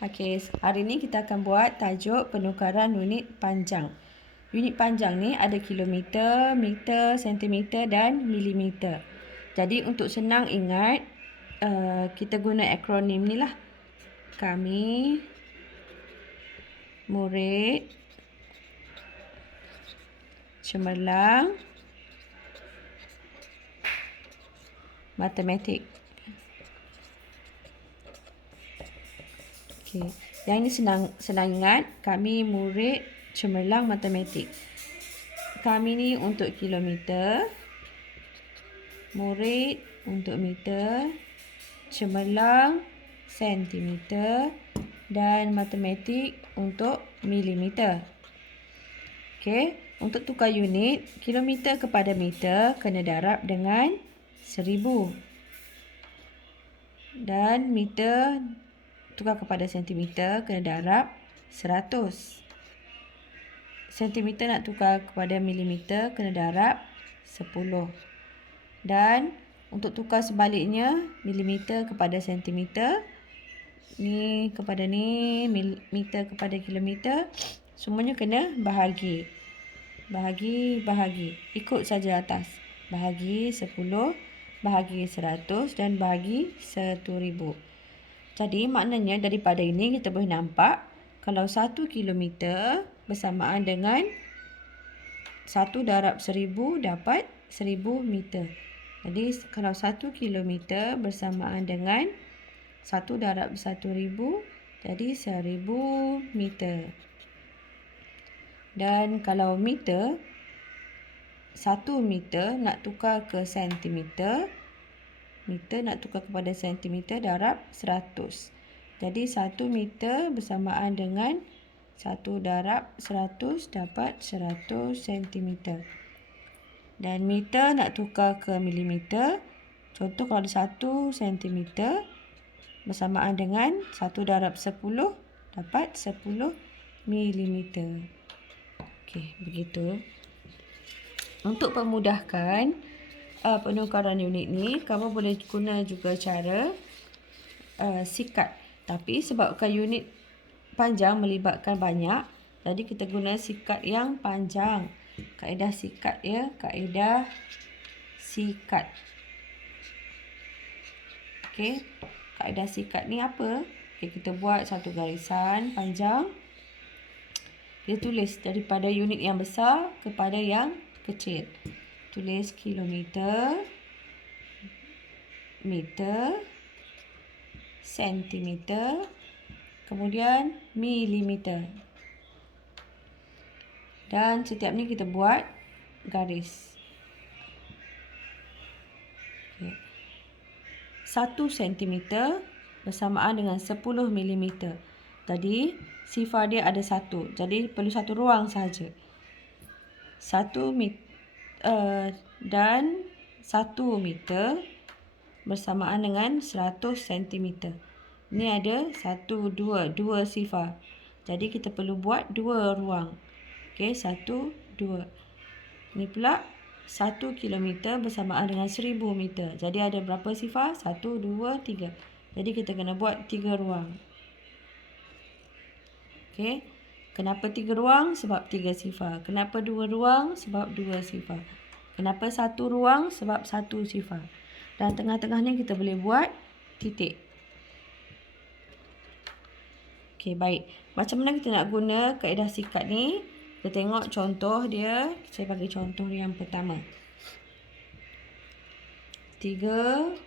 Okey, hari ni kita akan buat tajuk penukaran unit panjang. Unit panjang ni ada kilometer, meter, sentimeter dan milimeter. Jadi untuk senang ingat, kita guna akronim ni lah. Kami, murid, cemerlang, matematik. Okey, yang ini senang ingat. Kami murid cemerlang matematik. Kami ni untuk kilometer, murid untuk meter, cemerlang sentimeter dan matematik untuk milimeter. Okey, untuk tukar unit, kilometer kepada meter kena darab dengan 1000. Dan meter tukar kepada sentimeter kena darab 100. Sentimeter nak tukar kepada milimeter kena darab 10. Dan untuk tukar sebaliknya, milimeter kepada sentimeter, ni kepada ni, meter kepada kilometer, semuanya kena bahagi. Bahagi. Ikut saja atas. Bahagi 10, bahagi 100 dan bahagi 1000. Jadi maknanya daripada ini kita boleh nampak kalau 1 kilometer bersamaan dengan 1 darab 1000 dapat 1000 meter. Jadi kalau 1 kilometer bersamaan dengan 1 darab 1000 jadi 1000 meter. Dan kalau meter, 1 meter nak tukar ke sentimeter, meter nak tukar kepada sentimeter darab 100. Jadi 1 meter bersamaan dengan 1 darab 100 dapat 100 sentimeter. Dan meter nak tukar ke milimeter, contoh kalau ada 1 sentimeter bersamaan dengan 1 darab 10 dapat 10 milimeter. Okey, begitu. Untuk pemudahkan penukaran unit ni, kamu boleh guna juga cara sikat. Tapi sebabkan unit panjang melibatkan banyak, jadi kita guna sikat yang panjang. Kaedah sikat ya, kaedah sikat. Okey, kaedah sikat ni apa? Okey, kita buat satu garisan panjang. Kita tulis daripada unit yang besar kepada yang kecil. Tulis kilometer, meter, sentimeter, kemudian milimeter. Dan setiap ni kita buat garis. Okay. 1 sentimeter bersamaan dengan 10 milimeter. Jadi sifar dia ada 1. Jadi perlu satu ruang sahaja. 1 meter. Dan 1 meter bersamaan dengan 100 cm. Ini ada 1, 2 sifar. Jadi kita perlu buat 2 ruang. Okey, 1, 2. Ini pula 1 kilometer bersamaan dengan 1000 meter. Jadi ada berapa sifar? 1, 2, 3. Jadi kita kena buat 3 ruang. Okey. Kenapa 3 ruang? Sebab 3 sifar. Kenapa 2 ruang? Sebab 2 sifar. Kenapa 1 ruang? Sebab 1 sifar. Dan tengah-tengahnya kita boleh buat titik. Okey, baik. Macam mana kita nak guna kaedah sikat ni? Kita tengok contoh dia. Saya bagi contoh yang pertama. 3.4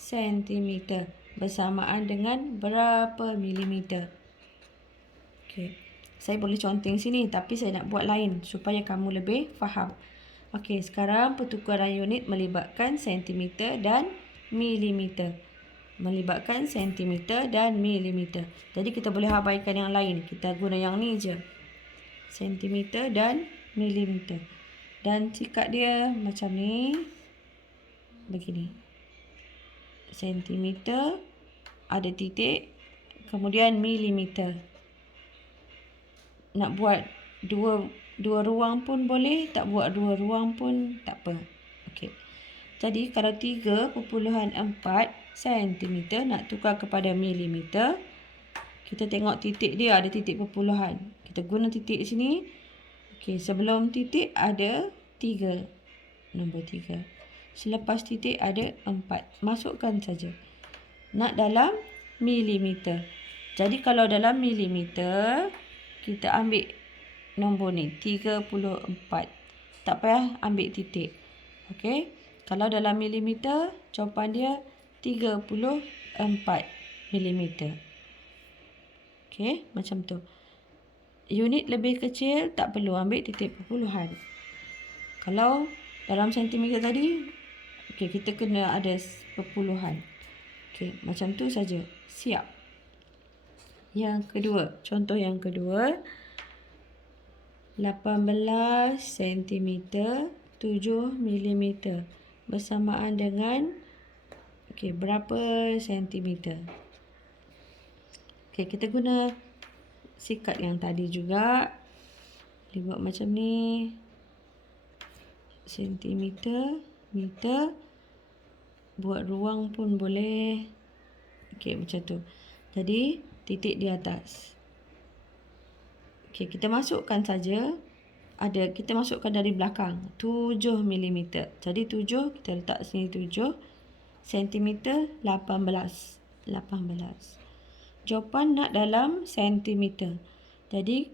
cm bersamaan dengan berapa milimeter? Okey. Saya boleh conteng sini tapi saya nak buat lain supaya kamu lebih faham. Okey, sekarang pertukaran unit melibatkan sentimeter dan milimeter. Melibatkan sentimeter dan milimeter. Jadi kita boleh abaikan yang lain. Kita guna yang ni je. Sentimeter dan milimeter. Dan sikat dia macam ni. Begini. Sentimeter, ada titik, kemudian milimeter. Nak buat dua ruang pun boleh, tak buat 2 ruang pun tak apa. Okey. tadi kalau 3.4 cm nak tukar kepada milimeter, kita tengok titik dia ada titik perpuluhan. Kita guna titik sini. Okey, sebelum titik ada 3. Nombor 3. Selepas titik ada 4. Masukkan saja. Nak dalam milimeter. Jadi kalau dalam milimeter, kita ambil nombor ni 34. Tak payah ambil titik. Okey. Kalau dalam milimeter, jawapan dia 34 milimeter. Okey, macam tu. Unit lebih kecil tak perlu ambil titik perpuluhan. Kalau dalam sentimeter tadi, okey, kita kena ada perpuluhan. Okey, macam tu saja. Siap. Yang kedua, contoh yang kedua. 18 cm 7 mm bersamaan dengan berapa sentimeter. Kita guna sikat yang tadi juga. Buat macam ni. Sentimeter, meter. Buat ruang pun boleh. Macam tu. Jadi, titik di atas. Kita masukkan saja. Kita masukkan dari belakang 7 mm. Jadi 7 kita letak sini 7 cm 18. Jawapan nak dalam sentimeter. Jadi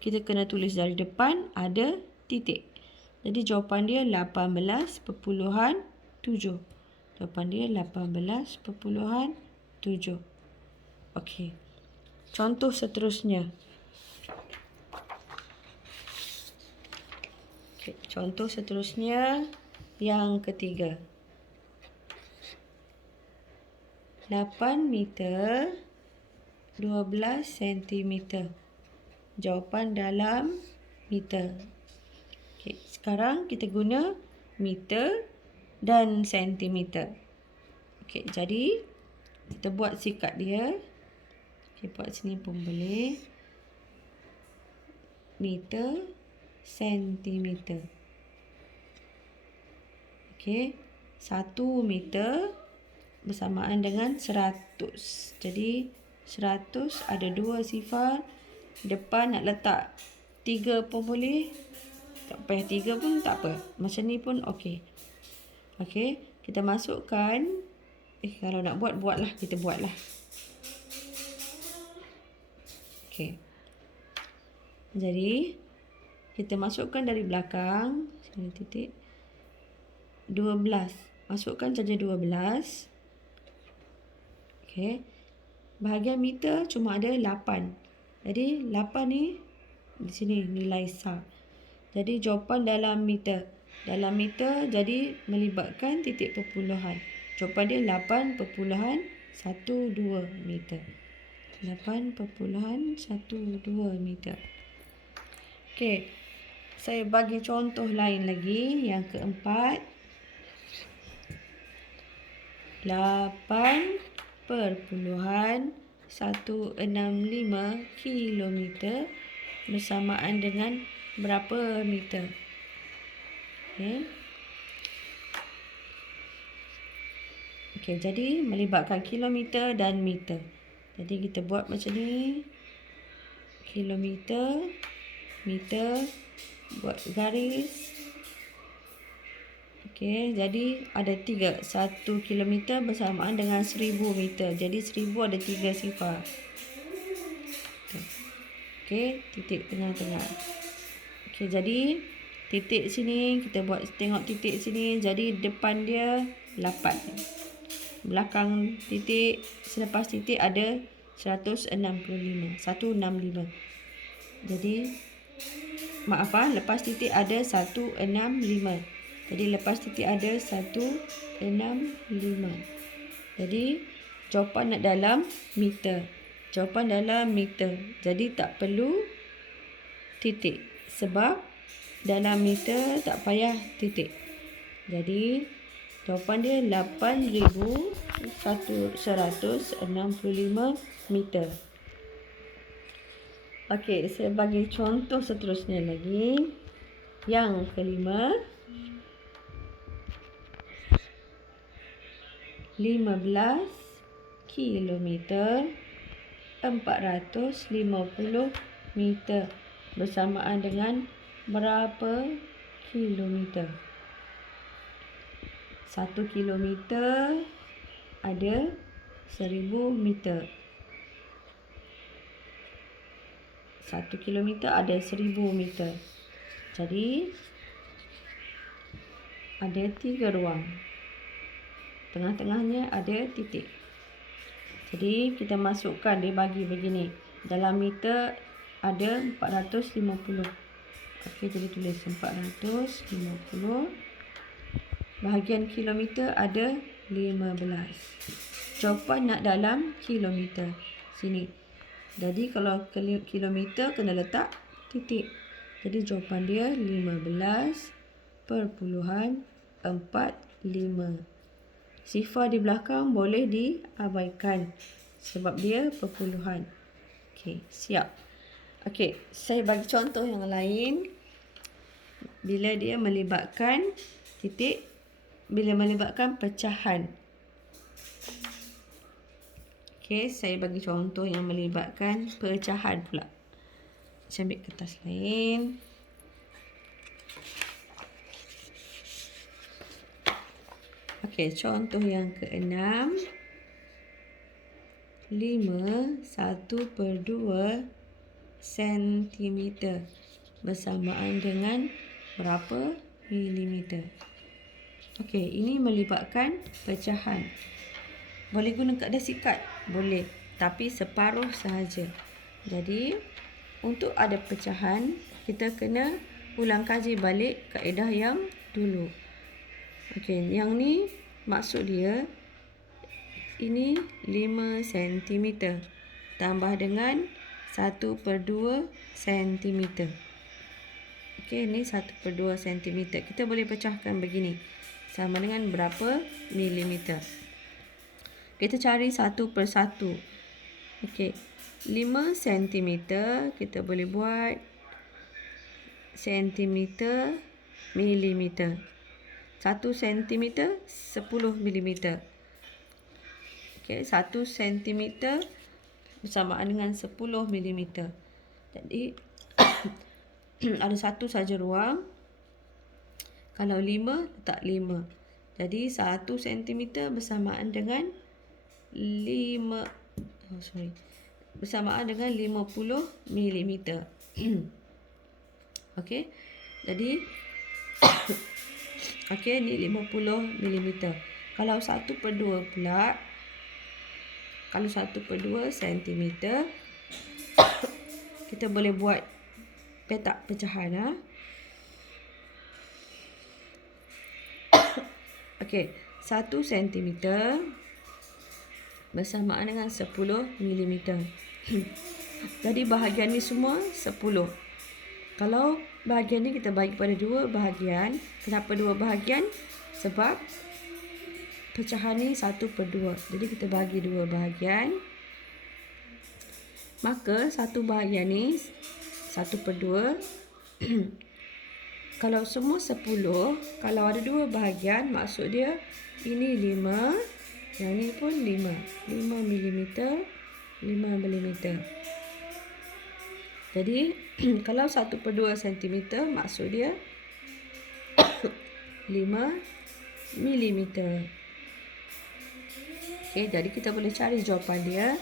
kita kena tulis dari depan ada titik. Jadi jawapan dia 18.7. Jawapan dia 18.7. Okey. Contoh seterusnya. Contoh seterusnya yang ketiga. 8 meter 12 cm. Jawapan dalam meter. Sekarang kita guna meter dan sentimeter. Jadi kita buat sikat dia. Buat sini pun boleh. Meter, sentimeter. 1 meter bersamaan dengan 100. Jadi 100 ada 2 sifar. Depan nak letak 3 pun boleh. Tak payah 3 pun tak apa. Macam ni pun okey. Kita masukkan. Kalau nak buatlah. Kita buatlah. Jadi kita masukkan dari belakang. Sini titik. 12. Masukkan saja 12. Bahagian meter cuma ada 8. Jadi 8 ni di sini nilai sar. Jadi jawapan dalam meter. Dalam meter jadi melibatkan titik perpuluhan. Jawapan dia 8.12 meter. 8.12 meter. Saya bagi contoh lain lagi. Yang keempat. 8.165 kilometer bersamaan dengan berapa meter? Jadi melibatkan kilometer dan meter. Jadi kita buat macam ni. Kilometer, meter, buat garis. Jadi ada 3. 1 kilometer bersamaan dengan 1000 meter. Jadi 1000 ada 3 sifar. Titik tengah-tengah. Jadi titik sini kita buat, tengok titik sini. Jadi depan dia 8. Belakang titik, selepas titik ada 165. Jadi lepas titik ada 165. Jadi lepas titik ada 165. Jadi jawapan nak dalam meter. Jawapan dalam meter. Jadi tak perlu titik. Sebab dalam meter tak payah titik. Jadi jawapan dia 8.165 meter. Saya bagi contoh seterusnya lagi. Yang kelima. 15 kilometer 450 meter bersamaan dengan berapa kilometer? 1 kilometer ada 1000 meter. 1 kilometer ada 1000 meter. Jadi ada 3 ruang. Tengah-tengahnya ada titik. Jadi kita masukkan, dia bagi begini. Dalam meter ada 450. Okey, jadi tulis 450. Bahagian kilometer ada 15. Jawapan nak dalam kilometer. Sini. Jadi kalau kilometer kena letak titik. Jadi jawapan dia 15.45. Sifar di belakang boleh diabaikan sebab dia perpuluhan. Okey, siap. Okey, saya bagi contoh yang lain. Bila dia melibatkan titik, bila melibatkan pecahan. Okey, saya bagi contoh yang melibatkan pecahan pula. Saya ambil kertas lain. Okey, contoh yang ke-6. 5 1/2 cm bersamaan dengan berapa milimeter? Okey, ini melibatkan pecahan. Boleh guna kaedah sikat? Boleh, tapi separuh sahaja. Jadi, untuk ada pecahan, kita kena ulang kaji balik kaedah yang dulu. Okey, yang ni maksud dia ini 5 cm tambah dengan 1/2 cm. Okey, ni 1/2 cm. Kita boleh pecahkan begini. Sama dengan berapa milimeter? Kita cari satu per satu. Okey, 5 cm kita boleh buat centimeter, milimeter. 1 cm 10 milimeter. Okey, 1 cm bersamaan dengan 10 milimeter. Jadi ada satu saja ruang. Kalau 5, letak 5. Jadi 1 cm bersamaan dengan 5 bersamaan dengan 50 milimeter. Okey. Jadi okey, ni 50 milimeter. Kalau 1/2 pula, kalau 1/2 cm, kita boleh buat petak pecahan. Okey, 1 cm bersamaan dengan 10 milimeter. Jadi bahagian ni semua 10. Kalau bahagian ni kita bagi pada 2 bahagian. Kenapa 2 bahagian? Sebab pecahan ni 1/2. Jadi kita bagi 2 bahagian. Maka satu bahagian ni 1/2. Kalau semua 10, kalau ada 2 bahagian, maksud dia ini 5, yang ni pun 5. 5 milimeter, 5 milimeter. Jadi kalau 1/2 cm, maksud dia 5 milimeter. Okey, jadi kita boleh cari jawapan dia.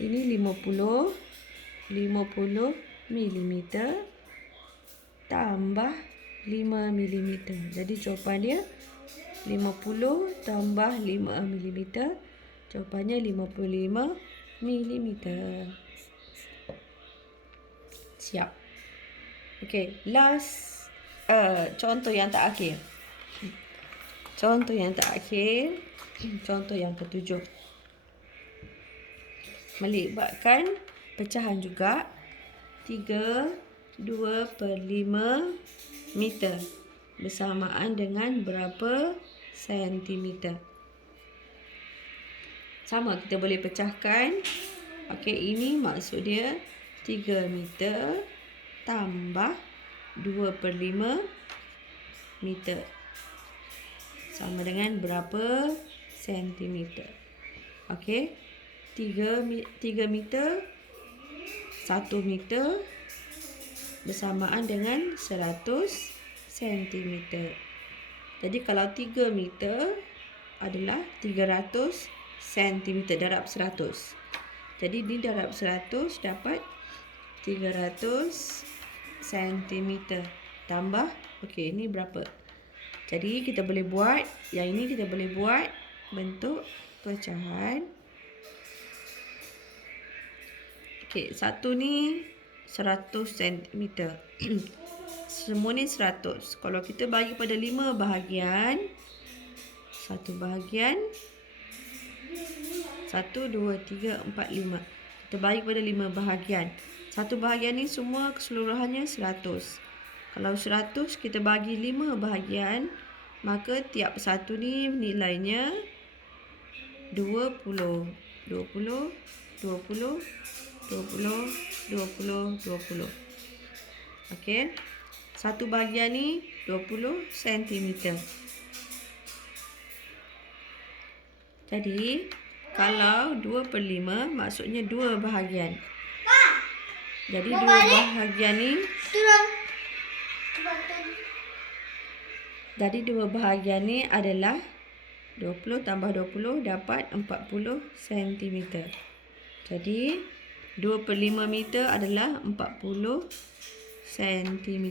Ini 50 milimeter tambah 5 milimeter. Jadi jawapan dia 50 tambah 5 milimeter. Jawapannya 55 milimeter. Siap. Okey, last contoh yang terakhir. Contoh yang terakhir, contoh yang ke-7. Melibatkan pecahan juga. 2/5 meter bersamaan dengan berapa sentimeter? Sama, kita boleh pecahkan. Okey, ini maksud dia 3 meter tambah 2/5 meter. Sama dengan berapa sentimeter. Okey. 3 meter 1 meter bersamaan dengan 100 sentimeter. Jadi kalau 3 meter adalah 300 sentimeter darab 100. Jadi ni darab 100 dapat 300 sentimeter. Tambah, okey, ini berapa? Jadi kita boleh buat, yang ini kita boleh buat bentuk pecahan. Okey, satu ni 100 cm. Semua ni 100. Kalau kita bagi pada 5 bahagian, 1 bahagian 1, 2, 3, 4, 5. Kita bagi pada 5 bahagian. Satu bahagian ni semua keseluruhannya 100. Kalau 100 kita bagi 5 bahagian, maka tiap satu ni nilainya 20. 20, 20, 20, 20, 20. Okey. Satu bahagian ni 20 cm. Jadi, kalau 2/5 maksudnya 2 bahagian. Jadi 2 bahagian ni adalah 20 tambah 20 dapat 40 cm. Jadi 2/5 meter adalah 40 cm.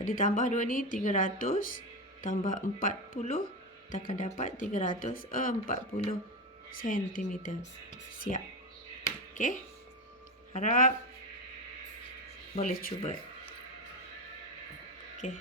Jadi tambah 2 ni 300 tambah 40 akan dapat 340 cm. Siap. Okey. Harap boleh cuba. Okey.